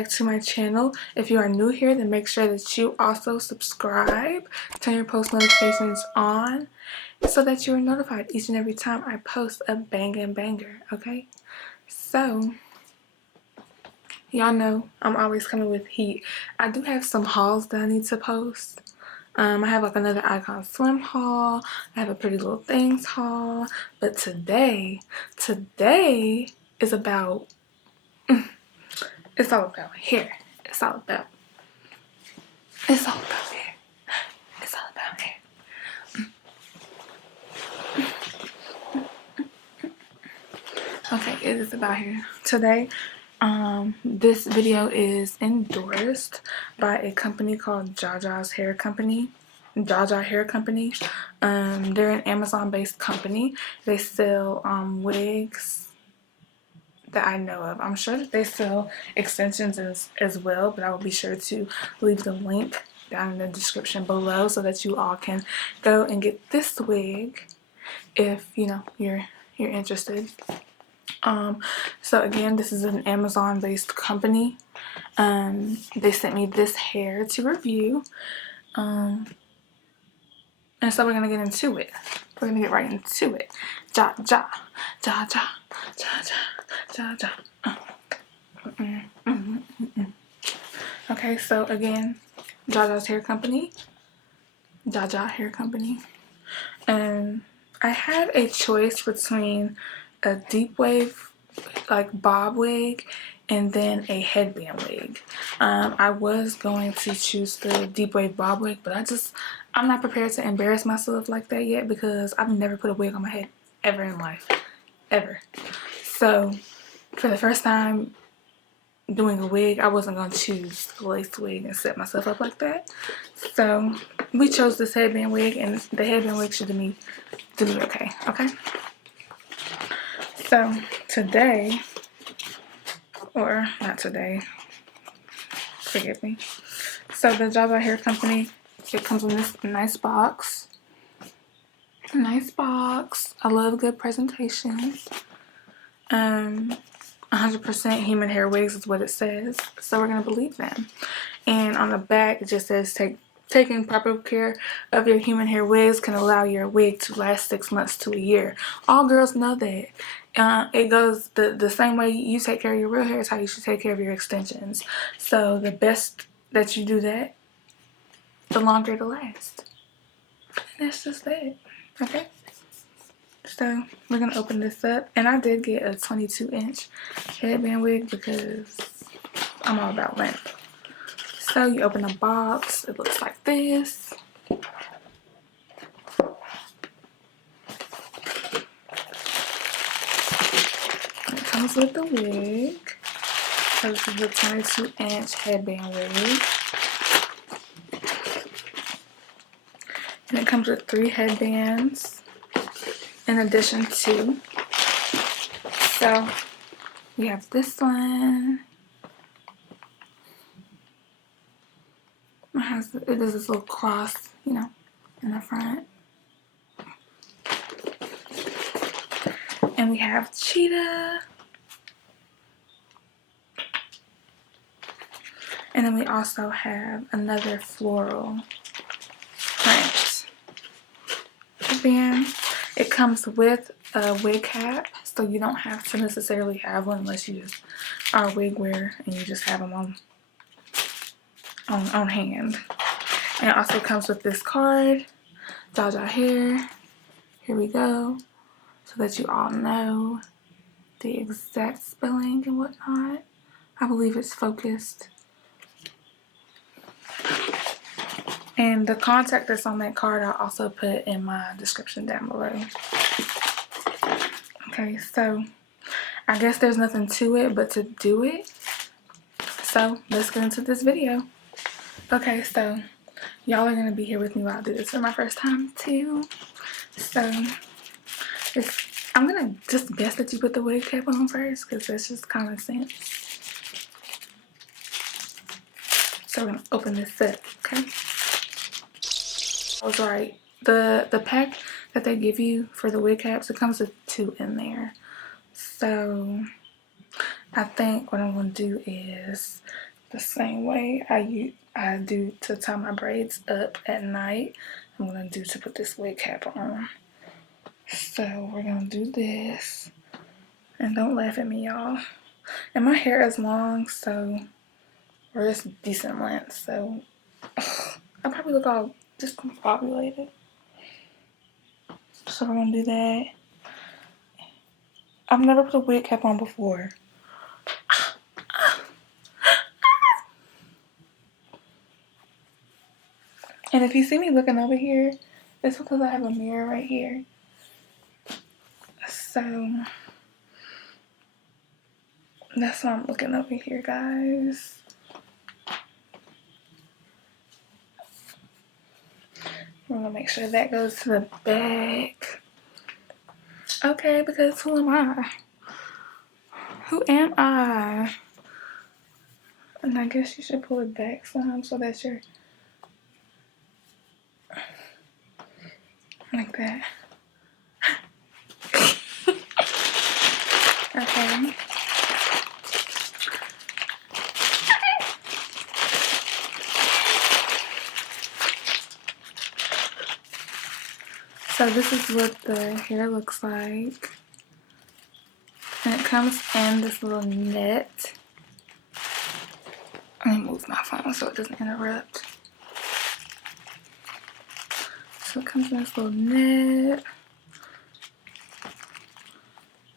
back to my channel. If you are new here, then make sure that you also subscribe, turn your post notifications on so that you are notified each and every time I post a bangin' banger, okay? So y'all know I'm always coming with heat. I do have some hauls that I need to post. I have like another Icon Swim haul. I have a Pretty Little Things haul. But today is about, it's all about hair. It's all about hair. It's all about hair. Okay, it is about hair. Today, this video is endorsed by a company called JaJa's Hair Company. JaJa Hair Company. They're an Amazon-based company. They sell wigs that I know of. I'm sure that they sell extensions as well, but I will be sure to leave the link down in the description below so that you all can go and get this wig if you know you're interested. So again, this is an Amazon-based company. They sent me this hair to review. And so we're gonna get into it. We're gonna get right into it. JaJa, JaJa, JaJa, JaJa. Okay, so again, JaJa's Hair Company. JaJa Hair Company. And I had a choice between a deep wave, like bob wig, and then a headband wig. I was going to choose the deep wave bob wig, but I'm not prepared to embarrass myself like that yet because I've never put a wig on my head ever in life. Ever. So for the first time doing a wig, I wasn't going to choose the lace wig and set myself up like that. So we chose this headband wig, and the headband wig should do me okay. Okay? So today, or not today, forgive me. So the JaJa Hair Company, it comes in this nice box. Nice box. I love good presentations. 100% human hair wigs is what it says. So we're going to believe them. And on the back, it just says taking proper care of your human hair wigs can allow your wig to last 6 months to a year. All girls know that. It goes the same way you take care of your real hair is how you should take care of your extensions. So the best that you do that, the longer it'll last. And that's just it. Okay? So we're going to open this up. And I did get a 22-inch headband wig because I'm all about length. So you open the box. It looks like this. It comes with the wig. So this is the 22-inch headband wig. And it comes with 3 headbands in addition to. So we have this one. It does this little cross, you know, in the front. And we have cheetah. And then we also have another floral print. Headband. It comes with a wig cap, so you don't have to necessarily have one unless you just are a wig wearer and you just have them on hand. And it also comes with this card, JaJa Hair. Here we go, so that you all know the exact spelling and whatnot. I believe it's focused. And the contact that's on that card I'll also put in my description down below. Okay, so I guess there's nothing to it but to do it. So let's get into this video. Okay, so y'all are gonna be here with me while I do this for my first time too. So I'm gonna just guess that you put the wig cap on first because that's just common sense. So we're gonna open this up, okay? I was right. The pack that they give you for the wig caps, it comes with 2 in there. So I think what I'm gonna do is the same way I do to tie my braids up at night. I'm gonna do to put this wig cap on. So we're gonna do this. And don't laugh at me, y'all. And my hair is long, so, or it's decent length, so I probably look all discombobulated. So we're gonna do that. I've never put a wig cap on before. And if you see me looking over here, it's because I have a mirror right here. So that's why I'm looking over here, guys. We're gonna make sure that goes to the back. Okay, because who am I? Who am I? And I guess you should pull it back some so that you're like that. Okay. So this is what the hair looks like. And it comes in this little net. Let me move my phone so it doesn't interrupt. So it comes in this little net.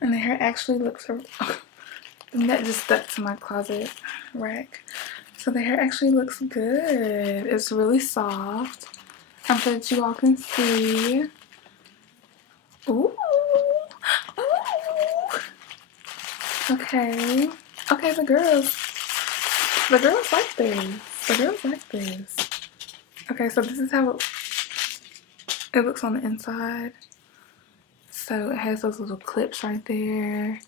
And the hair actually looks, the net just stuck to my closet rack. So the hair actually looks good. It's really soft. I'm sure that you all can see. Ooh. Ooh. Okay. Okay, the girls like this. The girls like this. Okay, so this is how it looks on the inside. So it has those little clips right there.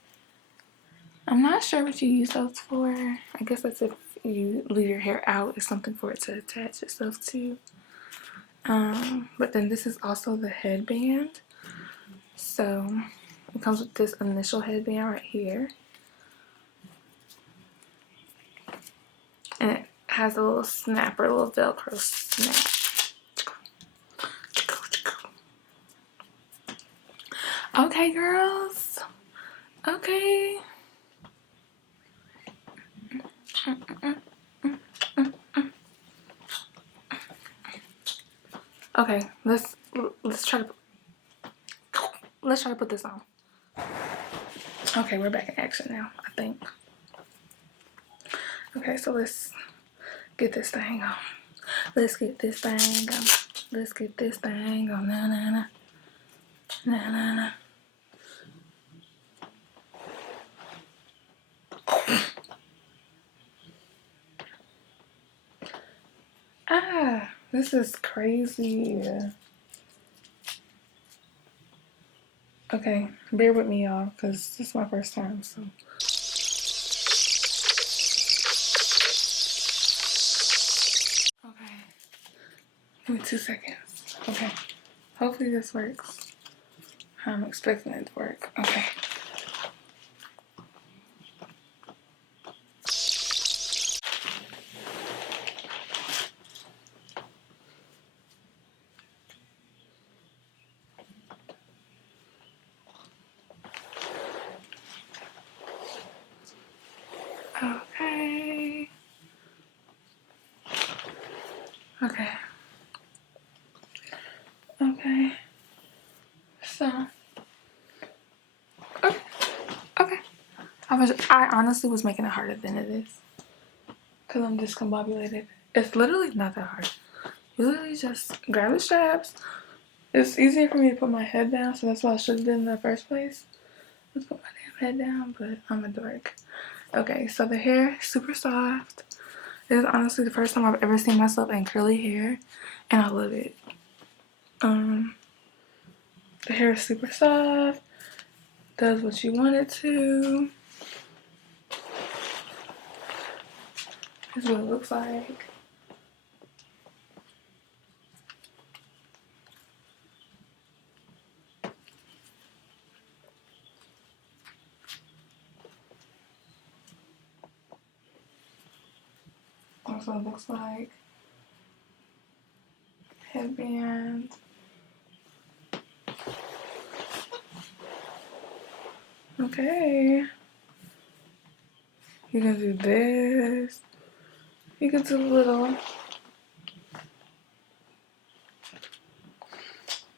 I'm not sure what you use those for. I guess that's if you leave your hair out, it's something for it to attach itself to. But then this is also the headband. So it comes with this initial headband right here. And it has a little snapper, a little Velcro snap. Okay, girls. Okay. Okay, let's try to put this on. Okay, we're back in action now, I think. Okay, so let's get this thing on. Let's get this thing on. Let's get this thing on. Na na na. Na na na. Ah, this is crazy. Okay, bear with me, y'all, because this is my first time, so. Okay, give me 2 seconds. Okay, hopefully this works. I'm expecting it to work. Okay. Okay. Okay. Okay. So. Okay. Okay. I honestly was making it harder than it is. Because I'm discombobulated. It's literally not that hard. You literally just grab the straps. It's easier for me to put my head down, so that's what I should have done in the first place. Let's put my damn head down, but I'm a dork. Okay, so the hair is super soft. This is honestly the first time I've ever seen myself in curly hair, and I love it. The hair is super soft, does what you want it to. This is what it looks like. one. So it looks like headband. Okay. You can do this. You can do a little. You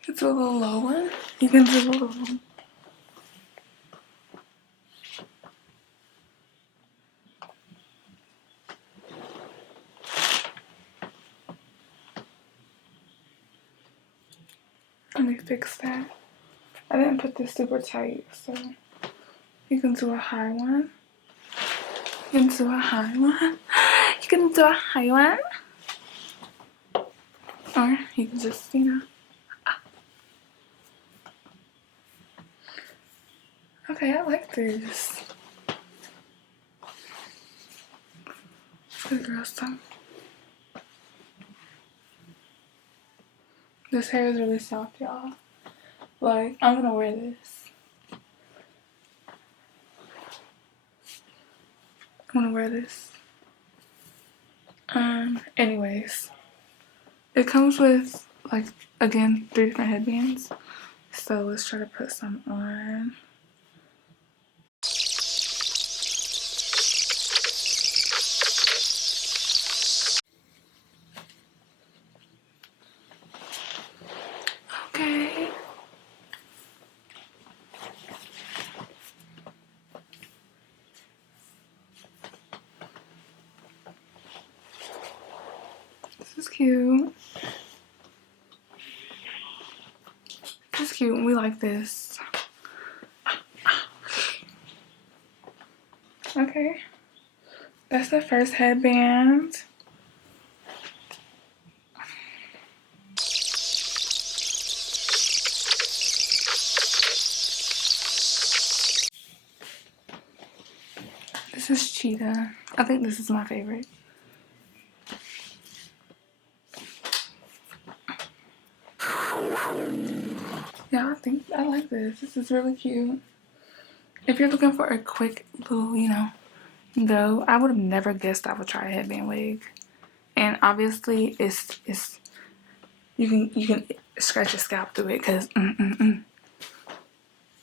can do a little low one. You can do a little one. Let me fix that. I didn't put this super tight, so you can do a high one. You can do a high one. You can do a high one. Or you can just, you know. Okay, I like this. Good girl stuff. This hair is really soft, y'all. Like, I'm gonna wear this. I'm gonna wear this. Anyways. It comes with, like, again, 3 different headbands. So let's try to put some on. Okay. This is cute. This is cute. We like this. Okay. That's the first headband. This is cheetah. I think this is my favorite. Yeah, I think I like this. This is really cute. If you're looking for a quick little, you know, go, I would have never guessed I would try a headband wig. And obviously, it's you can scratch your scalp through it because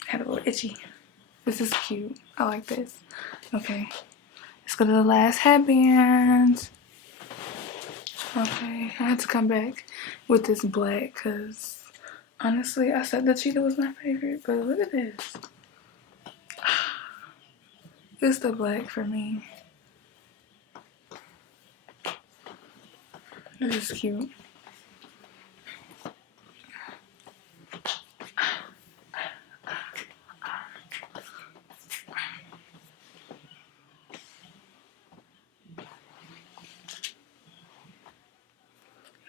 had a little itchy. This is cute. I like this. Okay, let's go to the last headband. Okay, I had to come back with this black because honestly, I said the cheetah was my favorite, but look at this. It's the black for me. This is cute.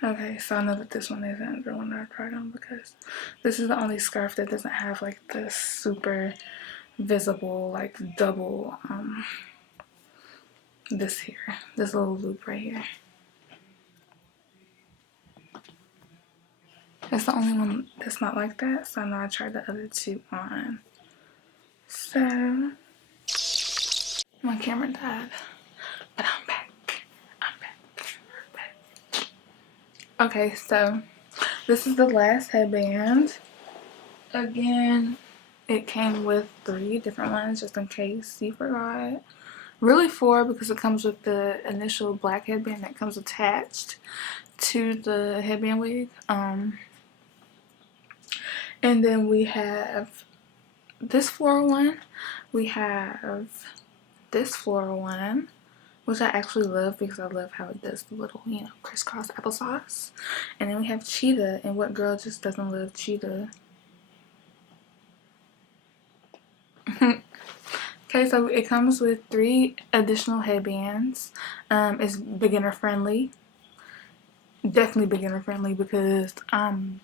Okay, so I know that this one isn't the one that I tried on because this is the only scarf that doesn't have like the super visible like double this here, this little loop right here. It's the only one that's not like that, so I know I tried the other two on. So my camera died, but I'm back. Okay, so this is the last headband. Again, it came with 3 different ones just in case you forgot. Really 4 because it comes with the initial black headband that comes attached to the headband wig. And then we have this floral one. We have this floral one, which I actually love because I love how it does the little, you know, crisscross applesauce. And then we have cheetah, and what girl just doesn't love cheetah? Okay, so it comes with 3 additional headbands. It's beginner friendly. Definitely beginner friendly because I'm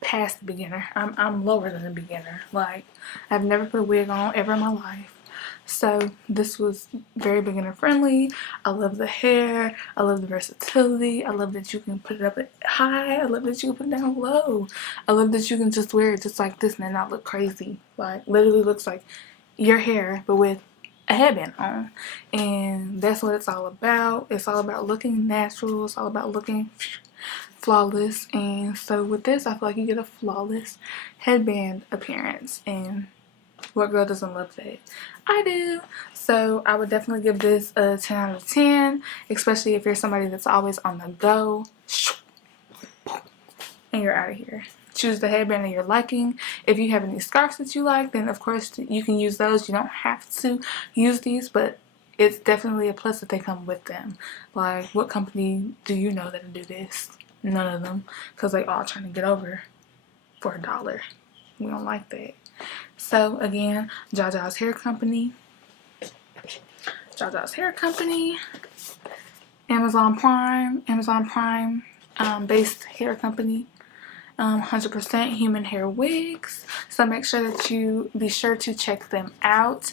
past the beginner. I'm lower than a beginner. Like, I've never put a wig on ever in my life. So this was very beginner friendly. I love the hair. I love the versatility. I love that you can put it up high. I love that you can put it down low. I love that you can just wear it just like this and not look crazy. Like, literally looks like your hair but with a headband on, and that's what it's all about. It's all about looking natural. It's all about looking flawless. And so with this, I feel like you get a flawless headband appearance, and what girl doesn't love that? I do. So I would definitely give this a 10 out of 10, especially if you're somebody that's always on the go and you're out of here. Choose the headband of your liking. If you have any scarves that you like, then of course you can use those. You don't have to use these, but it's definitely a plus that they come with them. Like, what company do you know that do this? None of them, because they all trying to get over for $1. We don't like that. So again, JaJa's Hair Company. JaJa's Hair Company. Amazon Prime based hair company. 100% human hair wigs. So make sure that you be sure to check them out.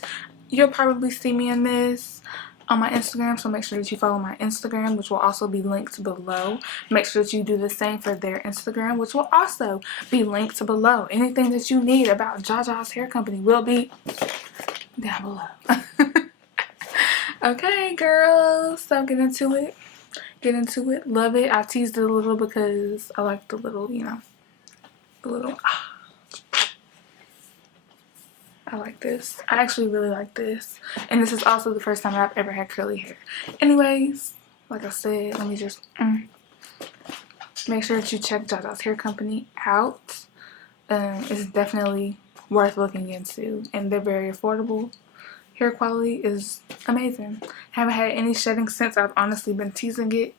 You'll probably see me in this on my Instagram, so make sure that you follow my Instagram, which will also be linked below. Make sure that you do the same for their Instagram, which will also be linked below. Anything that you need about JaJa's Hair Company will be down below. Okay, girls, so get into it. Get into it. Love it. I teased it a little because I like the little, you know, the little, I like this. I actually really like this. And this is also the first time I've ever had curly hair. Anyways, like I said, let me just make sure that you check JaJa's Hair Company out. It's definitely worth looking into. And they're very affordable. Hair quality is amazing. Haven't had any shedding since I've honestly been teasing it.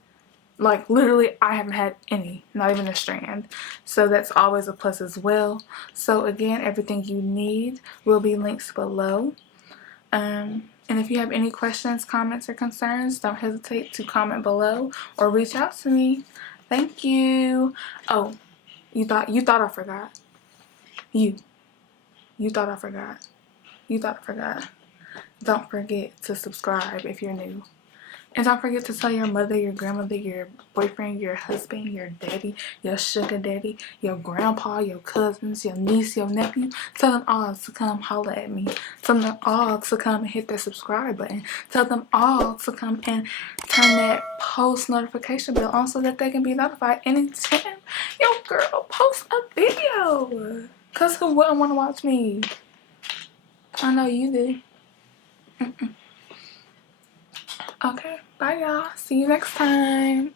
Like, literally, I haven't had any, not even a strand. So that's always a plus as well. So again, everything you need will be linked below. And if you have any questions, comments, or concerns, don't hesitate to comment below or reach out to me. Thank you. Oh, you thought I forgot. You thought I forgot. You thought I forgot. Don't forget to subscribe if you're new. And don't forget to tell your mother, your grandmother, your boyfriend, your husband, your daddy, your sugar daddy, your grandpa, your cousins, your niece, your nephew. Tell them all to come holler at me. Tell them all to come and hit that subscribe button. Tell them all to come and turn that post notification bell on so that they can be notified anytime your girl posts a video. Because who wouldn't want to watch me? I know you do. Okay, bye y'all. See you next time.